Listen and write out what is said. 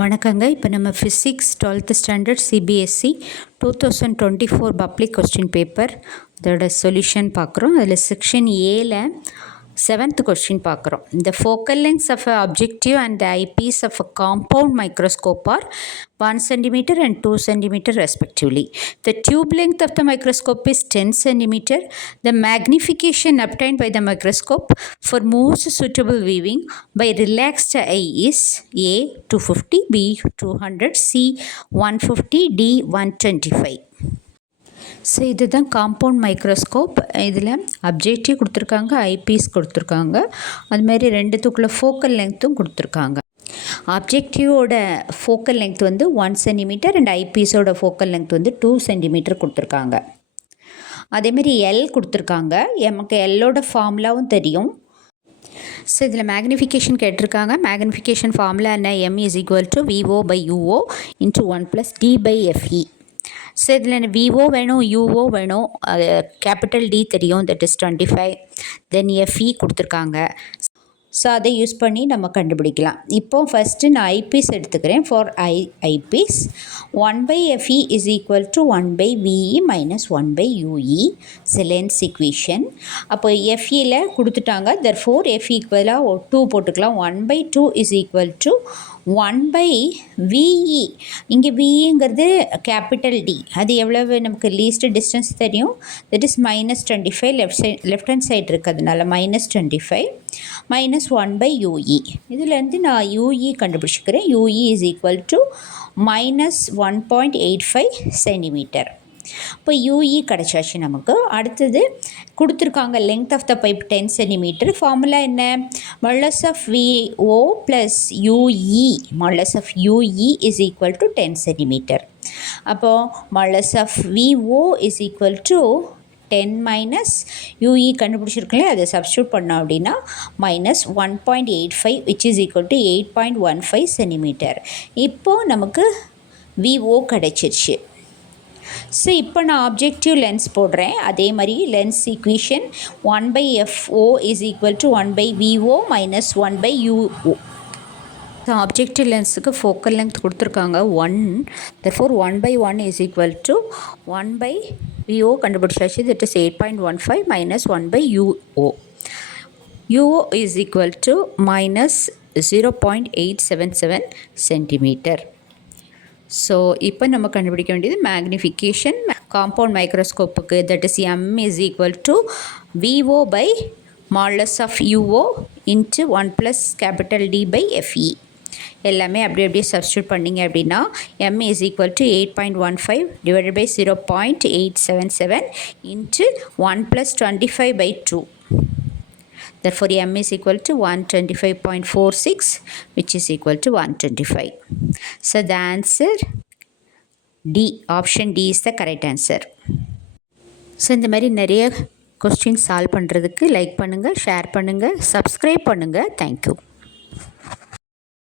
வணக்கங்க. இப்போ நம்ம physics 12th standard CBSE 2024 public question paper அதோட சொல்யூஷன் பார்க்குறோம். அதில் செக்ஷன் ஏல 7th கொஸ்டின் பார்க்குறோம். The focal lengths of a objective and the eyepiece of a compound microscope are 1 cm and 2 cm respectively. The tube length of the microscope is 10 cm. The magnification obtained by the microscope for most suitable viewing by relaxed eye is A 250, B 200, C 150, D 125. So இதுதான் compound microscope. இதில் objective கொடுத்துருக்காங்க, eyepiece கொடுத்துருக்காங்க, அதுமாரி ரெண்டுத்துக்குள்ளே focal லெங்க்த்தும் கொடுத்துருக்காங்க. ஆப்ஜெக்டிவோட focal length வந்து 1 centimetre and ஐபீஸோட focal length வந்து 2 centimetre கொடுத்துருக்காங்க. அதேமாரி எல் கொடுத்துருக்காங்க. நமக்கு எல்லோட ஃபார்முலாவும் தெரியும். ஸோ இதில் மேக்னிஃபிகேஷன் கேட்டிருக்காங்க. மேக்னிஃபிகேஷன் ஃபார்முலா என்ன? M is equal to VO by UO into 1 plus D by FE. So இதில் விஓ வேணும், யூஓ வேணும், கேபிட்டல் டி தெரியும், தட் இஸ் 25, தென் எஃப்இ கொடுத்துருக்காங்க. ஸோ அதை யூஸ் பண்ணி நம்ம கண்டுபிடிக்கலாம். இப்போது ஃபஸ்ட்டு நான் ஐபீஸ் எடுத்துக்கிறேன். For eyepiece 1/FE is equal to 1/VE minus 1/UE lens equation. அப்போ எஃப்இயில் கொடுத்துட்டாங்க, therefore எஃப்இ ஈக்குவலாக 2 போட்டுக்கலாம். 1/2 is equal to 1/VE. இங்கே விஇங்கிறது கேபிட்டல் டி, அது எவ்வளவு நமக்கு லீஸ்ட் டிஸ்டன்ஸ் தெரியும், that is -25. Left hand side இருக்கிறதுனால -25 minus 1/UE. இதிலேருந்து நான் UE கண்டுபிடிச்சிக்கிறேன். UE is equal to -1.85 centimetre. இப்போ UE கிடச்சாச்சு நமக்கு. அடுத்தது கொடுத்துருக்காங்க length of the pipe 10 centimetre. Formula என்ன? Modulus of VO plus UE. Modulus of UE is equal to 10 centimetre. அப்போது modulus of VO is equal to 10 minus UE கண்டுபிடிச்சிருக்கல, அதை substitute பண்ணோம் அப்படின்னா -1.85 which is equal to 8.15 centimetre. இப்போது நமக்கு VO கிடச்சிருச்சு. So இப்போ நான் ஆப்ஜெக்டிவ் லென்ஸ் போடுறேன். அதே மாதிரி lens equation 1/FO is equal to 1/VO minus 1/UO. So objective லென்ஸுக்கு ஃபோக்கல் லென்த் கொடுத்துருக்காங்க 1, therefore 1/1 is equal to 1/VO கண்டுபிடிச்சாச்சு, that is 8.15 minus 1/UO. UO is equal to minus 0.877 centimetre. So இப்போ நம்ம கண்டுபிடிக்க வேண்டியது மேக்னிஃபிகேஷன் காம்பவுண்ட் மைக்ரோஸ்கோப்புக்கு, that is M is equal to VO by modulus of UO into 1 plus capital D by FE. எல்லாமே அப்படியே substitute பண்ணிங்க அப்படின்னா M is equal to 8.15 divided by 0.877 into 1 plus 25/2. Therefore M is equal to 125.46 which is equal to 125. So the answer D, option D is the correct answer. So இந்த மாதிரி நிறைய question solve பண்ணுறதுக்கு like பண்ணுங்கள், share பண்ணுங்கள், subscribe பண்ணுங்கள். Thank you.